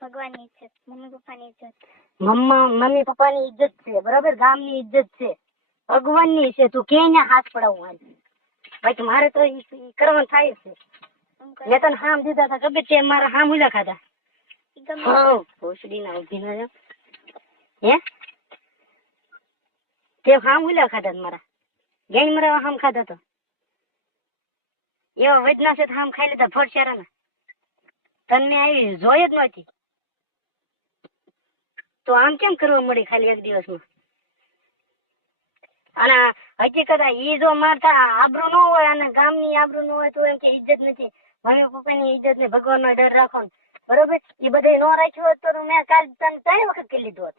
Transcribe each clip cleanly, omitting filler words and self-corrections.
ભગવાનની ઇજ્જત, મમ્મી પપ્પાની ઇજ્જત. મમ્મી પપ્પાની ઇજ્જત છે બરાબર, ગામની ઇજ્જત છે, ભગવાનની છે. તું ક્યાં હાથ પડાવું હાલ બાકી મારે તો ઈ કરવાનું થાય છે. મેં તને હામ દીધા હતા ખબર છે, મારા હામ ઉલા ખાધા. હા ભોસડી ના ઉભી ના જાવ હે તે હામ ઉલા ખાધા મારા ગેંગ મારા હામ ખાધા તો એવા વચના છે હામ ખાઈ લીધા ફોડશેરા ના. તને આવી જોઈ જ નથી તો આમ કેમ કરવા મળી ખાલી એક દિવસમાં. અને હકીકત ઈ જો મારતા આબરૂ ન હોય અને ગામની આબરૂ ન હોય તો એમ કે ઇજ્જત નથી, મમ્મી પપ્પાની ઇજ્જત ને ભગવાનનો ડર રાખો બરોબર. એ બધે ન રાખ્યું હોત તો મેં કાલ તને 3 વખત કરી લીધું હોત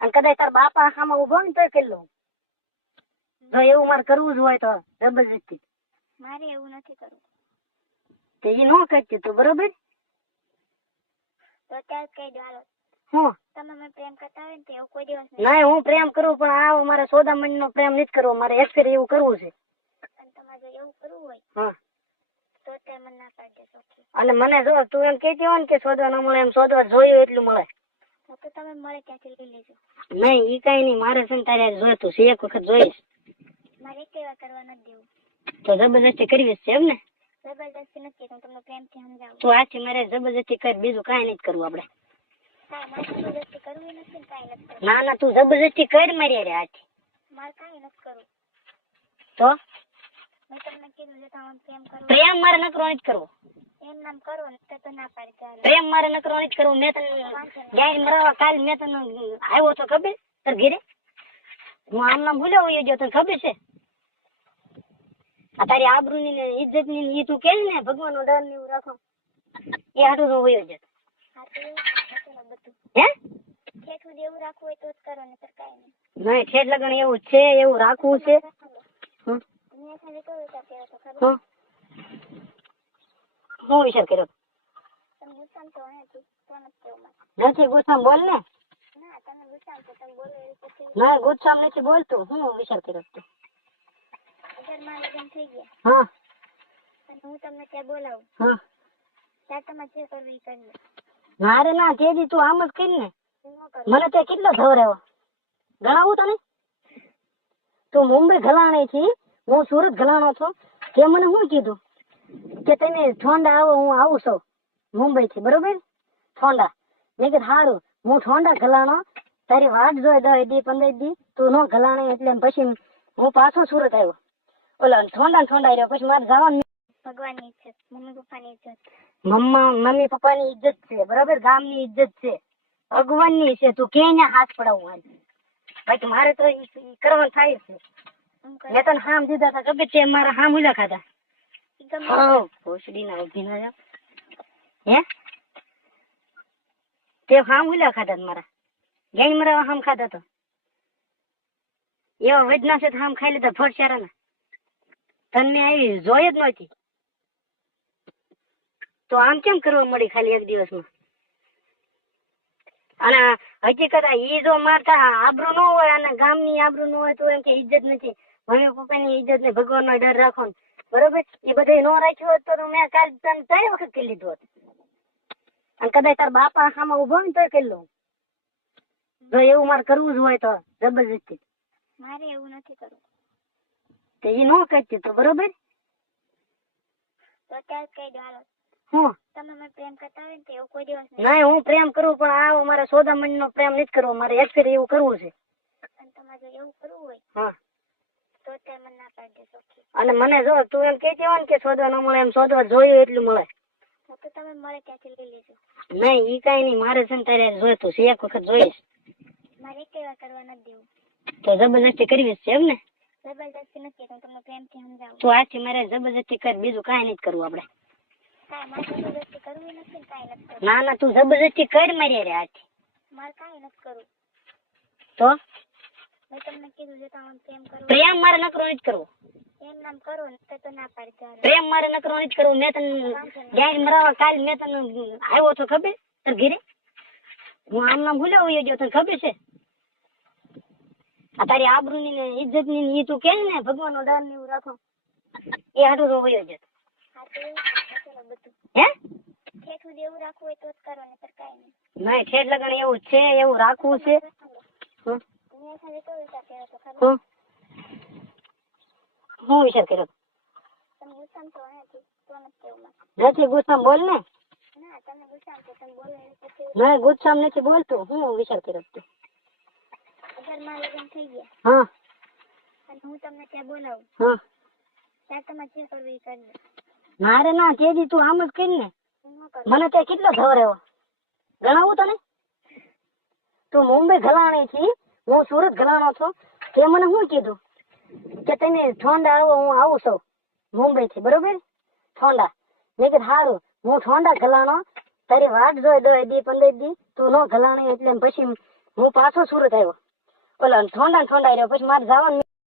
અને કદાચ તાર બાપા સામે ઉભો ને તો કરી લઉં. જો એવું મારે કરવું જ હોય તો જબરજસ્તી. મારે એવું નથી કરવું. તો એ ન કરતી તું બરોબર. તો અત્યારે કહી દો હાલો. હું તમે મને પ્રેમ કરતા હોય ને તો એવું કોઈ દિવસ નહીં. હું પ્રેમ કરું પણ આ મારે સોદામણી નો પ્રેમ નથી કરવો, મારે એક્સરે એવું કરવું છે. અને તમારે જો એવું કરવું હોય હા તો અત્યારે મને ના પાડી દેશો. અને મને જો તું એમ કહેતી હોય ને કે સોદવા ન મળે, એમ સોદવા જોયું એટલું મળે તો તમે મળે ત્યાંથી લઈ લેજો. નહીં ઈ કઈ નહીં, મારે છે ને તારે જોઈતું છે, એક વખત જોઈશ. મારે એક એવા કરવા નથી દેવું. તો જબરજસ્તી કરવી છે એમ ને. જબરદસ્તી નથી, હું તમને પ્રેમથી સમજાવું. તો આથી મારે જબરજસ્તી કર, બીજું કાંઈ નથી કરવું આપણે. કાંઈ મારે જબરદસ્તી કરવી નથી ને કાંઈ નથી કરવું. ના તું જબરજસ્તી કર મારી હારે આથી. મારે કાંઈ નથી કરવું. તો મેં તમને કીધું છે તમે પ્રેમ કરો. પ્રેમ મારે નકરો નથી કરવો. એમ નામ કરો ને તો ના પાડી ચાલે. પ્રેમ મારે નકરો નથી કરવો. મેં તને ગાય મરાવા કાલ મેં તને આવ્યો તો ખબર તાર ઘરે હું આમ નામ ભૂલ્યો હોય ગયો તને ખબર છે. આ તારી આબરૂની ને ઇજ્જત ની ઈ તું કે ને ભગવાન નો ડર ને એવું રાખો એ હાટું નો હોય જ. હા તો એવું બધું હે ઠેઠ સુધી એવું રાખવું હોય તો જ કરો ને કાંઈ નહીં. નહીં ઠેઠ લગન એવું છે, એવું રાખવું છે. મેં ખાલી કહ્યું વિચાર કર્યો તો ખબર. હું વિચાર કર્યો તમે ગુસ્સામ તો નથી નથી કેવું મારે. ગુસ્સામાં બોલ ને. ના તમે ગુસ્સામ તો તમે બોલો એ પછી. ના ગુસ્સામાં નથી બોલતું. હું વિચાર કર્યો તું. અગર મારા લગ્ન થઈ ગયા હા અને હું તમને ત્યાં બોલાવું હા ત્યાં તમારે જે કરવું એ કરી લો. મારે ના તેજી તું આમ જ કરી ને. હું ન કરું. મને તે કેટલો ધવરાવ્યો ગણાવું તને. તું મુંબઈ ગલાણી થી, હું સુરત ગલાણો છું. તે મને શું કીધું કે તમે ઠોંડા આવો, હું આવું છું મુંબઈ થી બરોબર ઠોંડા. મેં કીધું સારું હું ઠોંડા ગલાણો, તારી વાટ જોઈ 10 દી 15 દી તું ન ગલાણી એટલે પછી હું પાછો સુરત આવ્યો. ઓલા ઠોંડા રહ્યો પછી મારે જવાનું. ભગવાનની ઇજ્જત, મમ્મી પપ્પાની ઇજ્જત. મમ્મી પપ્પાની ઇજ્જત છે બરાબર, ગામની ઇજ્જત છે, ભગવાનની છે. તું ક્યાં હાથ પડાવું હાલ બાકી મારે તો ઈ કરવાનું થાય છે. મેં તને હામ દીધા હતા ખબર છે, મારા હામ ઉલા ખાધા. હા ભોસડી ના ઉભી ના જાવ હે તે હામ ઉલા ખાધા મારા ગેંગ મારા હામ ખાધા તો એવા વચના છે હામ ખાઈ લીધા ફોડશેરા ના. તને આવી જોઈ જ નથી તો આમ કેમ કરવા મળી ખાલી એક દિવસમાં. અને હકીકત ઈ જો મારતા આબરૂ ન હોય અને ગામની આબરૂ ન હોય તો એમ કે ઇજ્જત નથી, મમ્મી પપ્પાની ઇજ્જત ને ભગવાનનો ડર રાખો બરોબર. એ બધે ન રાખ્યું હોત તો મેં કાલ તને 3 વખત કરી લીધું હોત અને કદાચ તાર બાપા સામે ઉભો ને તો કરી લઉં. જો એવું મારે કરવું જ હોય તો જબરજસ્તી. મારે એવું નથી કરવું. તો એ ન કરતી તો બરોબર. તો અત્યારે કહી દો હાલો. હું તમે મને પ્રેમ કરતા હોય ને તો એવું કોઈ દિવસ નહીં. હું પ્રેમ કરું પણ આ મારે સોદામણી નો પ્રેમ નથી કરવો, મારે એક્સરે એવું કરવું છે. અને તમારે જો એવું કરવું હોય હા તો અત્યારે મને ના પાડી દેશો. અને મને જો તું એમ કહેતી હોય ને કે સોદવા ન મળે, એમ સોદવા જોયું એટલું મળે. તો તમે મળે ત્યાંથી લઈ લેજો. નહીં ઈ કઈ નહીં, મારે છે ને તારે જોઈતું છે, એક વખત જોઈશ. મારે એક એવા કરવા નથી દેવું. તો જબરજસ્તી કરવી છે એમ ને. જબરદસ્તી નથી, હું તમને પ્રેમથી સમજાવું. તો આથી મારે જબરજસ્તી કર, બીજું કાંઈ નથી કરવું આપણે. કાંઈ મારે જબરદસ્તી કરવી નથી ને કાંઈ નથી કરવું. ના તું જબરજસ્તી કર મારી હારે આથી. મારે કાંઈ નથી કરવું. તો મેં તમને કીધું છે તમે પ્રેમ કરો. પ્રેમ મારે નકરો નથી કરવો. એમ નામ કરો ને તો ના પાડી ચાલે. પ્રેમ મારે નકરો નથી કરવો. મેં તને ગાય મરાવા કાલ મેં તને આવ્યો તો ખબર તાર ઘરે હું આમ નામ ભૂલ્યો હોય ગયો તને ખબર છે. આ તારી આબરૂની ને ઇજ્જત ની ઈ તું કે ને ભગવાન નો ડર ને એવું રાખો એ હાટું નો વયો જતો. હા તો એવું બધું હે ઠેઠ સુધી એવું રાખવું હોય તો જ કરો, નહીંતર કાંઈ નહીં. નહીં ઠેઠ લગન એવું છે, એવું રાખવું છે. હમ. મેં ખાલી તો વિચાર કર્યો હતો ખબર. હમ. હું વિચાર કર્યો? તમે ગુસ્સામાં છો નથી તો નથી કેવું મારે. નથી ગુસ્સામાં બોલ ને. ના તમે ગુસ્સામાં છો, તમે બોલો એટલે પછી નહીં ગુસ્સામાં નથી બોલતું. હું વિચાર કર્યો તું? અગર મારા લગ્ન થઈ ગયા હા અને હું તમને ત્યાં બોલાવું હા. ત્યારે તમારે જે કરવું એ કરી લો. મારે ના તેજી તું આમ જ કરી ને. હું ન કરું. મને તે કેટલો ધવરેવો ગણાવું તને? તું મુંબઈ ગલાણી છી, હું સુરત ગલાણો છું. તે મને શું કીધું કે તમે ઠોંડા આવો, હું આવું છું મુંબઈ થી, બરોબર? ઠોંડા મેં કીધું સારું, હું ઠોંડા ગલાણો, તારી વાટ જોઈ 10 દી 15 દી તું ન ગલાણી, એટલે પછી હું પાછો સુરત આવ્યો. ઓલા ઠોંડા રહ્યો, પછી મારે જવાનું